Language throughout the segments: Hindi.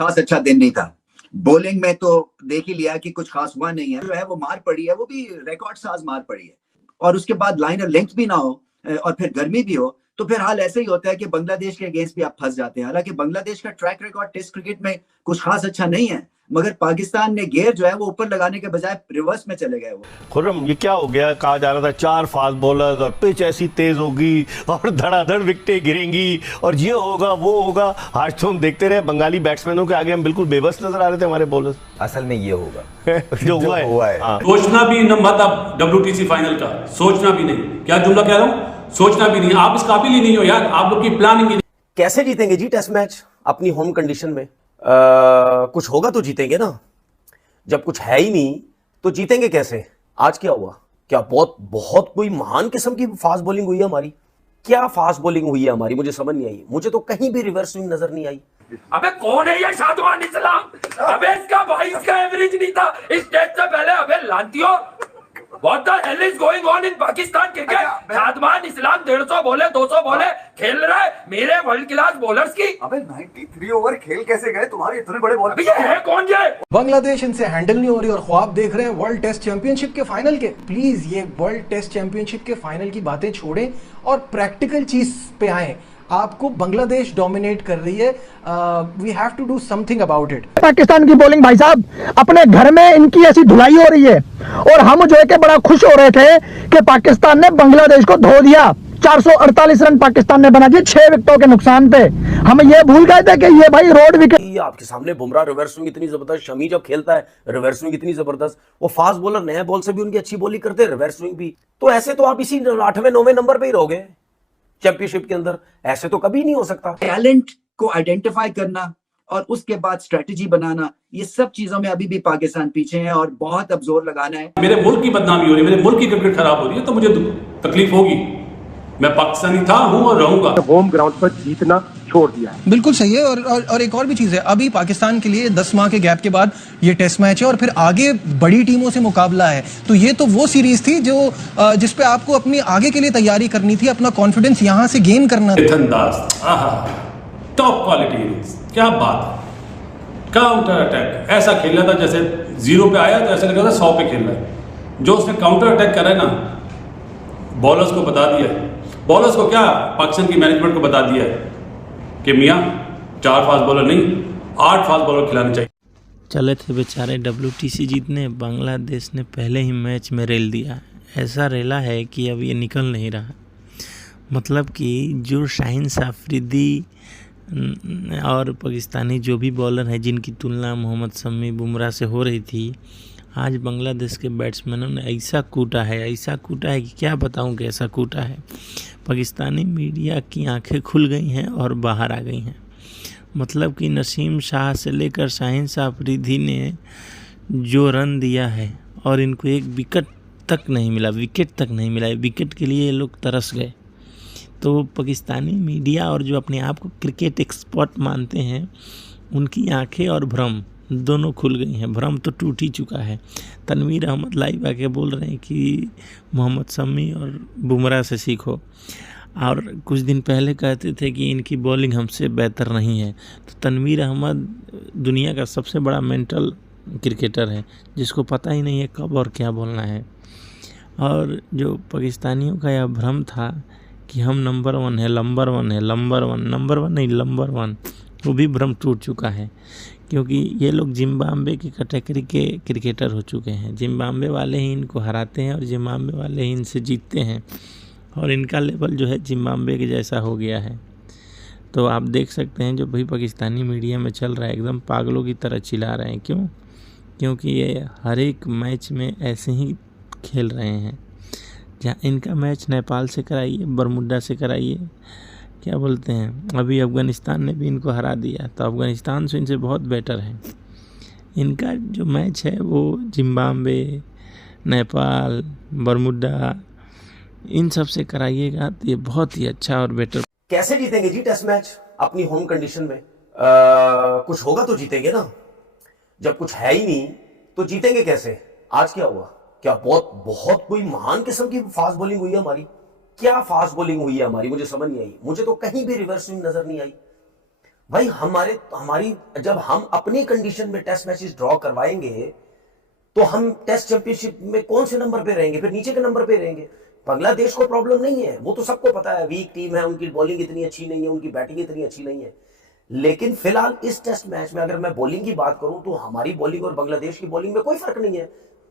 खास अच्छा दिन नहीं था। बॉलिंग में तो देख ही लिया कि कुछ खास हुआ नहीं है। जो है वो मार पड़ी है, वो भी रिकॉर्ड साज मार पड़ी है। और उसके बाद लाइनर लेंथ भी ना हो और फिर गर्मी भी हो, तो फिर हाल ऐसे ही होता है कि बांग्लादेश के अगेंस्ट भी आप फंस जाते हैं। हालांकि बांग्लादेश का ट्रैक रिकॉर्ड टेस्ट क्रिकेट में कुछ खास अच्छा नहीं है, मगर पाकिस्तान ने गेयर जो है वो ऊपर लगाने के बजाय रिवर्स में चले गए। वो खुर्रम, ये क्या हो गया? कहा जा रहा था 4 फास्ट बॉलर और पिच ऐसी तेज होगी और धड़ाधड़ विकेटें गिरेंगी और ये होगा वो होगा। आज तो हम देखते रहे बंगाली बैट्समैनों के आगे हम बिल्कुल बेबस नजर आ रहे थे हमारे बॉलर। असल में ये होगा जो हुआ है। हाँ। सोचना भी न मत अब WTC फाइनल का, सोचना भी नहीं। क्या जुमला कह रहा हूं? सोचना भी नहीं। आप इस काबिल ही नहीं हो यार, आप लोग की प्लानिंग ही। कैसे जीतेंगे जी टेस्ट मैच अपनी होम कंडीशन में? कुछ होगा तो जीतेंगे ना, जब कुछ है ही नहीं तो जीतेंगे कैसे? आज क्या हुआ? क्या बहुत बहुत कोई महान किस्म की फास्ट बॉलिंग हुई है हमारी? क्या फास्ट बॉलिंग हुई है हमारी? मुझे समझ नहीं आई। मुझे तो कहीं भी रिवर्स स्विंग नजर नहीं आई। अबे कौन है ये शादवान इस्लाम? अबे इसका 22 का एवरेज नहीं था इस टेस्ट से पहले। अबे लांतियों, What the hell is going on in Pakistan cricket? शादवान इस्लाम 150 बोले 200 बोले खेल रहा है मेरे वर्ल्ड क्लास बॉलर्स की। अबे 93 ओवर खेल कैसे गए तुम्हारे इतने बड़े बॉल? अबे ये है कौन ये? बांग्लादेश इनसे हैंडल नहीं हो रही और ख्वाब देख रहे हैं वर्ल्ड टेस्ट चैंपियनशिप के फाइनल के। प्लीज ये वर्ल्ड टेस्ट चैंपियनशिप के फाइनल की बातें छोड़ें और प्रैक्टिकल चीज पे आए। आपको बांग्लादेश डोमिनेट कर रही है, we have to do something about it. Pakistan की बॉलिंग भाई साहब, अपने घर में इनकी ऐसी धुलाई हो रही है और हम जो है कि बड़ा खुश हो रहे थे कि पाकिस्तान ने बांग्लादेश को धो दिया। 448 रन पाकिस्तान ने बना दिए 6 विकेटों के नुकसान पे। हम ये भूल गए थे कि ये भाई रोड विकेट। आपके सामने बुमराह रिवर्स स्विंग इतनी जबरदस्त, शमी जब खेलता है रिवर्स स्विंग इतनी जबरदस्त, वो फास्ट बॉलर नया बॉल से भी उनकी अच्छी बॉलिंग करते हैं, रिवर्स स्विंग भी। तो ऐसे तो आप इसी 8वें 9वें नंबर पे ही रहोगे चैंपियनशिप के अंदर। ऐसे तो कभी नहीं हो सकता। टैलेंट को आइडेंटिफाई करना और उसके बाद स्ट्रेटजी बनाना, ये सब चीजों में अभी भी पाकिस्तान पीछे है और बहुत अब जोर लगाना है। मेरे मुल्क की बदनामी हो रही है, मेरे मुल्क की क्रिकेट खराब हो रही है, तो मुझे तकलीफ होगी। मैं पाकिस्तानी था, हूं और रहूंगा। होम ग्राउंड पर जीतना छोड़ दिया है। बिल्कुल सही है। और एक और भी चीज है, अभी पाकिस्तान के लिए 10 माह के गैप के बाद ये टेस्ट मैच है और फिर आगे बड़ी टीमों से मुकाबला है। तो ये तो वो सीरीज थी जो जिसपे आपको अपनी आगे के लिए तैयारी करनी थी, अपना कॉन्फिडेंस यहां से गेन करना था। टॉप क्वालिटी, क्या बात है। काउंटर अटैक ऐसा खेला था जैसे 0 पे आया तो ऐसा लगा था 100 पे खेल रहा है। जो उसने काउंटर अटैक करा है ना, बॉलर्स को बता दिया है। बॉलर्स को क्या, पाकिस्तान की मैनेजमेंट को बता दिया है कि मियां 4 फास्ट बॉलर नहीं 8 फास्ट बॉलर खिलाने चाहिए। चले थे बेचारे WTC जीतने, बांग्लादेश ने पहले ही मैच में रेल दिया। ऐसा रेला है कि अब ये निकल नहीं रहा। मतलब कि जो शाहीन अफरीदी और पाकिस्तानी जो भी बॉलर हैं जिनकी तुलना मोहम्मद शमी बुमराह से हो रही थी, आज बांग्लादेश के बैट्समैनों ने ऐसा कूटा है कि क्या बताऊं कैसा कूटा है। पाकिस्तानी मीडिया की आंखें खुल गई हैं और बाहर आ गई हैं। मतलब कि नसीम शाह से लेकर शाहीन अफरीदी ने जो रन दिया है और इनको एक विकेट तक नहीं मिला। विकेट के लिए ये लोग तरस गए। तो पाकिस्तानी मीडिया और जो अपने आप को क्रिकेट एक्सपर्ट मानते हैं, उनकी आंखें और भ्रम दोनों खुल गई हैं। भ्रम तो टूट ही चुका है। तनवीर अहमद लाइव आके बोल रहे हैं कि मोहम्मद शमी और बुमराह से सीखो, और कुछ दिन पहले कहते थे कि इनकी बॉलिंग हमसे बेहतर नहीं है। तो तनवीर अहमद दुनिया का सबसे बड़ा मेंटल क्रिकेटर है, जिसको पता ही नहीं है कब और क्या बोलना है। और जो पाकिस्तानियों का यह भ्रम था कि हम नंबर वन है, वो भी भ्रम टूट चुका है। क्योंकि ये लोग जिम्बाब्वे की कैटेगरी के क्रिकेटर हो चुके हैं। जिम्बाब्वे वाले ही इनको हराते हैं और जिम्बाब्वे वाले ही इनसे जीतते हैं, और इनका लेवल जो है जिम्बाब्वे के जैसा हो गया है। तो आप देख सकते हैं जो भाई पाकिस्तानी मीडिया में चल रहा है, एकदम पागलों की तरह चिल्ला रहे हैं। क्यों? क्योंकि ये हर एक मैच में ऐसे ही खेल रहे हैं। जहाँ इनका मैच नेपाल से कराइए, बरमुडा से कराइए, क्या बोलते हैं, अभी अफ़गानिस्तान ने भी इनको हरा दिया, तो अफ़गानिस्तान से इनसे बहुत बेटर है। इनका जो मैच है वो जिम्बाब्वे, नेपाल, बरमुडा, इन सब से कराइएगा तो ये बहुत ही अच्छा और बेटर। कैसे जीतेंगे जी टेस्ट मैच अपनी होम कंडीशन में? कुछ होगा तो जीतेंगे ना, जब कुछ है ही नहीं तो जीतेंगे कैसे? आज क्या हुआ? क्या बहुत बहुत कोई महान किस्म की फास्ट बॉलिंग हुई है हमारी? क्या फास्ट बॉलिंग हुई है हमारी? मुझे समझ नहीं आई। मुझे तो कहीं भी रिवर्स स्विंग नजर नहीं आई। भाई हमारी जब हम अपनी कंडीशन में टेस्ट मैचेस ड्रॉ करवाएंगे तो हम टेस्ट चैंपियनशिप में कौन से नंबर पे रहेंगे? फिर नीचे के नंबर पे रहेंगे। बांग्लादेश को प्रॉब्लम नहीं है, वो तो सबको पता है, वीक टीम है, उनकी बॉलिंग इतनी अच्छी नहीं है, उनकी बैटिंग इतनी अच्छी नहीं है। लेकिन फिलहाल इस टेस्ट मैच में अगर मैं बॉलिंग की बात करूं तो हमारी बॉलिंग और बांग्लादेश की बॉलिंग में कोई फर्क नहीं है।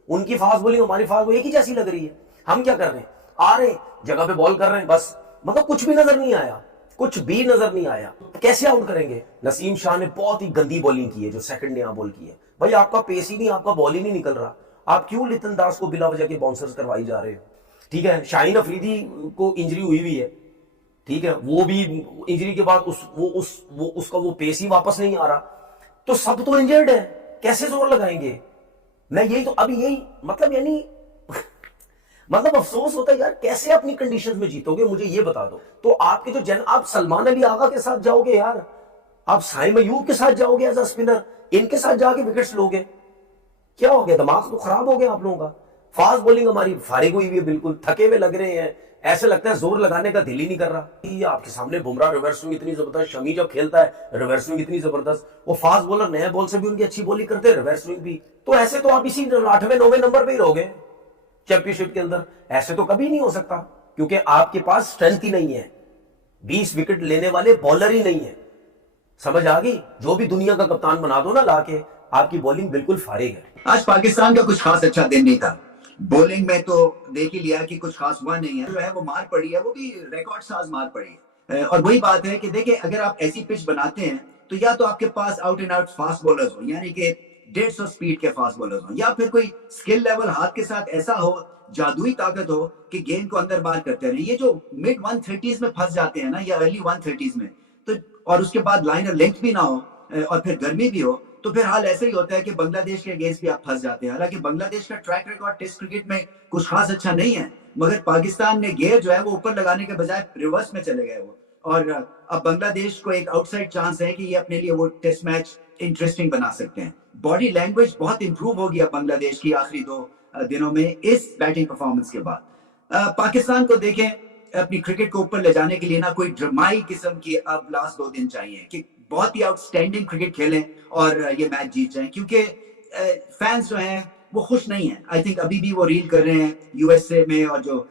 उनकी फास्ट बॉलिंग हमारी फास्ट बॉलिंग एक ही जैसी लग रही है। हम क्या कर रहे हैं? आ रहे हैं, जगह पे बॉल कर रहे हैं, बस मतलब कुछ भी नजर नहीं आया, कुछ भी नजर नहीं आया। कैसे आउट करेंगे? नसीम शाह ने बहुत ही गंदी बॉलिंग की है, जो सेकंड ने बॉल की है। भाई आपका पेस ही नहीं, आपका बॉल ही नहीं निकल रहा। आप क्यों लितन दास को बिना वजह के बाउंसर्स करवाई जा रहे हो? ठीक है, शाहीन अफरीदी को इंजरी हुई भी है, ठीक है, वो भी इंजरी के बाद उसका वो पेस ही वापस नहीं आ रहा। तो सब तो इंजर्ड है, कैसे जोर लगाएंगे? मैं यही तो अभी यही मतलब यानी मतलब अफसोस होता है यार, कैसे अपनी कंडीशंस में जीतोगे? मुझे ये बता दो। तो आपके जो आप सलमान अली आगा के साथ जाओगे यार, आप साइम अयूब के साथ जाओगे एज अ स्पिनर, इनके साथ जाके विकेट्स लोगे? क्या हो गया? दिमाग तो खराब हो गया आप लोगों का। फास्ट बॉलिंग हमारी फारिग हुई हुई है, बिल्कुल थके हुए लग रहे हैं, ऐसे लगता है जोर लगाने का दिल ही नहीं कर रहा। ये आपके सामने बुमराह रिवर्स स्विंग इतनी जबरदस्त, शमी जब खेलता है रिवर्स स्विंग इतनी जबरदस्त, वो फास्ट बॉलर नए बॉल से भी उनकी अच्छी बॉलिंग करते हैं, रिवर्स स्विंग भी। तो ऐसे तो आप इसी 8वें 9वें नंबर पे ही रहोगे चैंपियनशिप के अंदर। ऐसे तो कभी नहीं हो सकता, क्योंकि आपके पास स्ट्रेंथ ही नहीं है, 20 विकेट लेने वाले बॉलर ही नहीं है। समझ आ गई? जो भी दुनिया का कप्तान बना दो ना लाके, आपकी बॉलिंग बिल्कुल फारिग है। आज पाकिस्तान का कुछ खास अच्छा दिन नहीं था। बॉलिंग में तो देख ही लिया कि कुछ खास हुआ नहीं है। जो है वो मार पड़ी है, वो भी रिकॉर्ड साज मार पड़ी है। और वही बात है कि देखिए, अगर आप ऐसी पिच बनाते हैं तो या तो आपके pass out and out fast bowlers हो, यानी कि 150 स्पीड के फास्ट बॉलर्स हो, या फिर कोई स्किल लेवल हाथ के साथ ऐसा हो, जादुई ताकत हो कि गेंद को अंदर बाहर करते रहे। ये जो मिड 130s में फंस जाते हैं ना, या अर्ली 130s में, तो और उसके बाद लाइनर लेंथ भी ना हो और फिर गर्मी भी हो, तो फिर हाल ऐसे ही होता है कि बांग्लादेश के अगेंस्ट भी आप फंस जाते हैं। हालांकि बांग्लादेश का ट्रैक रिकॉर्ड टेस्ट क्रिकेट में कुछ खास अच्छा नहीं है, मगर पाकिस्तान ने गेयर जो है वो ऊपर लगाने के बजाय रिवर्स में चले गए वो। और अब बांग्लादेश को एक आउटसाइड चांस है कि ये अपने लिए वो टेस्ट मैच इंटरेस्टिंग बना सकते हैं। बॉडी लैंग्वेज बहुत इंप्रूव हो गया बांग्लादेश की आखिरी 2 दिनों में इस बैटिंग परफॉर्मेंस के बाद। पाकिस्तान को देखें, अपनी क्रिकेट को ऊपर ले जाने के लिए ना कोई ड्रामाई किस्म की अब लास्ट 2 दिन चाहिए कि बहुत ही आउटस्टैंडिंग क्रिकेट खेलें और ये मैच जीत जाएं, क्योंकि फैंस जो हैं वो खुश नहीं है। आई थिंक अभी भी वो रील कर रहे हैं यूएसए में, और जो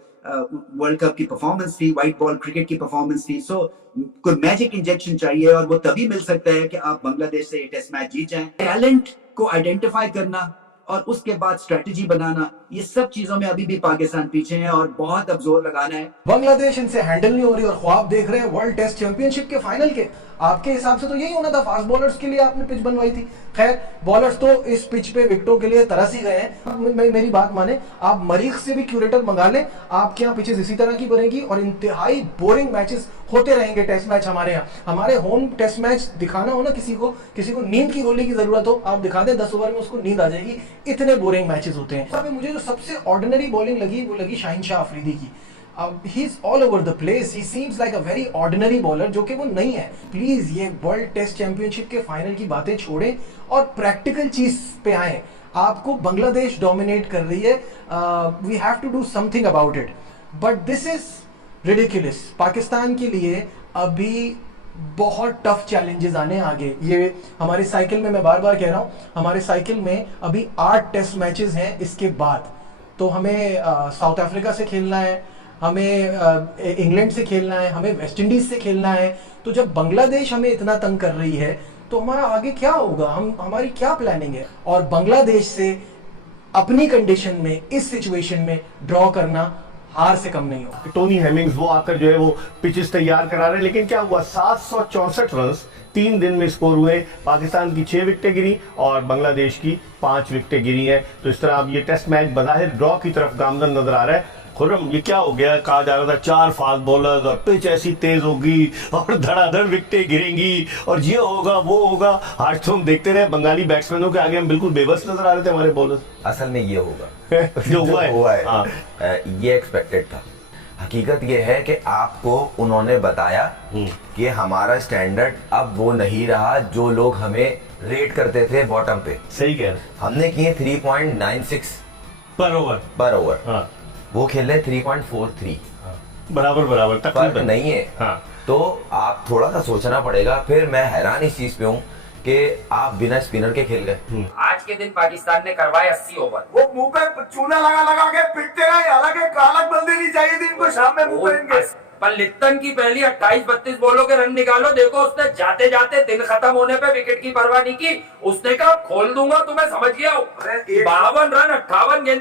वर्ल्ड कप की परफॉर्मेंस थी, व्हाइट बॉल क्रिकेट की परफॉर्मेंस थी। सो कोई मैजिक इंजेक्शन चाहिए, और वो तभी मिल सकता है कि आप बांग्लादेश से ये टेस्ट मैच जीत जाएं। टैलेंट को आइडेंटिफाई करना और उसके बाद स्ट्रेटजी बनाना, ये सब चीजों में अभी भी पाकिस्तान पीछे है और बहुत अब जोर लगाना है। बांग्लादेश इनसे हैंडल नहीं हो रही और ख्वाब देख रहे हैं वर्ल्ड टेस्ट चैंपियनशिप के फाइनल के। आपके हिसाब से तो यही होना था, फास्ट बॉलर्स के लिए आपने पिच बनवाई थी। खैर, बॉलर्स तो इस पिच पे विकेटों के लिए तरस ही गए हैं। मेरी बात माने, आप मरीख से भी क्यूरेटर मंगा लें, आपके यहाँ पिचेस इसी तरह की बनेगी और इंतहाई बोरिंग मैचेस होते रहेंगे। टेस्ट मैच हमारे यहाँ, हमारे होम टेस्ट मैच दिखाना हो ना, किसी को नींद की गोली की जरूरत हो, आप दिखा दें 10 ओवर में उसको नींद आ जाएगी, इतने बोरिंग मैचेस होते हैं। मुझे जो सबसे ऑर्डिनरी बॉलिंग लगी वो लगी शाहीन शाह अफरीदी की। He is all over the place, he seems like a very ordinary bowler, जो कि वो नहीं है। प्लीज ये वर्ल्ड टेस्ट चैंपियनशिप के फाइनल की बातें छोड़ें और प्रैक्टिकल चीज पे आए। आपको बांग्लादेश डोमिनेट कर रही है, we have to do something about it, but this is ridiculous. Pakistan के लिए अभी बहुत टफ चैलेंजेस आने आगे। ये हमारे साइकिल में, मैं बार बार कह रहा हूँ, हमारे साइकिल में अभी 8 टेस्ट मैचेस हैं इसके बाद। तो हमें साउथ अफ्रीका से खेलना है, हमें इंग्लैंड से खेलना है, हमें वेस्ट इंडीज से खेलना है। तो जब बांग्लादेश हमें इतना तंग कर रही है तो हमारा आगे क्या होगा, हमारी क्या प्लानिंग है? और बांग्लादेश से अपनी कंडीशन में, इस सिचुएशन में ड्रॉ करना हार से कम नहीं हो। टोनी हेमिंग्स वो आकर जो है वो पिचेस तैयार करा रहे हैं, लेकिन क्या हुआ, 764 रन 3 दिन में स्कोर हुए। पाकिस्तान की 6 विकेटें गिरी और बांग्लादेश की 5 विकेटें गिरी हैं। तो इस तरह अब ये टेस्ट मैच बज़ाहिर ड्रॉ की तरफ गामजन नजर आ रहा है। खुर्रम, ये क्या हो गया? कहा जा रहा था 4 फास्ट बॉलर्स और पिच ऐसी तेज होगी और धड़ाधड़ विकेटें गिरेंगी और ये होगा वो होगा। आज तो हम देखते रहे बंगाली बैट्समैनों के आगे हम बिल्कुल बेबस नजर आ रहे थे हमारे बॉलर्स। असल में ये होगा जो हुआ है, हाँ। ये एक्सपेक्टेड था। हकीकत ये है कि आपको उन्होंने बताया कि हमारा स्टैंडर्ड अब वो नहीं रहा जो लोग हमें रेट करते थे बॉटम पे। सही कह रहे। हमने किए 3.96 पर ओवर। हाँ। वो खेले 3.43। बराबर फर्क नहीं है। हाँ। तो आप थोड़ा सा सोचना पड़ेगा। फिर मैं हैरान इस चीज पे हूँ कि आप बिना स्पिनर के खेल गए। आज के दिन पाकिस्तान ने करवाए 80 ओवर। वो मुंह पे चूना लगा के पिटते रहे, हालांकि कालक बंद देनी चाहिए थी इनको, शाम में मुंह पे इनके। पर लिप्टन की पहली 28-32 बॉलों के रन निकालो, देखो उसने जाते जाते दिन खत्म होने पे विकेट की परवाह नहीं की। उसने कहा खोल दूंगा तुम्हें, समझ गया 52 रन 58 गेंद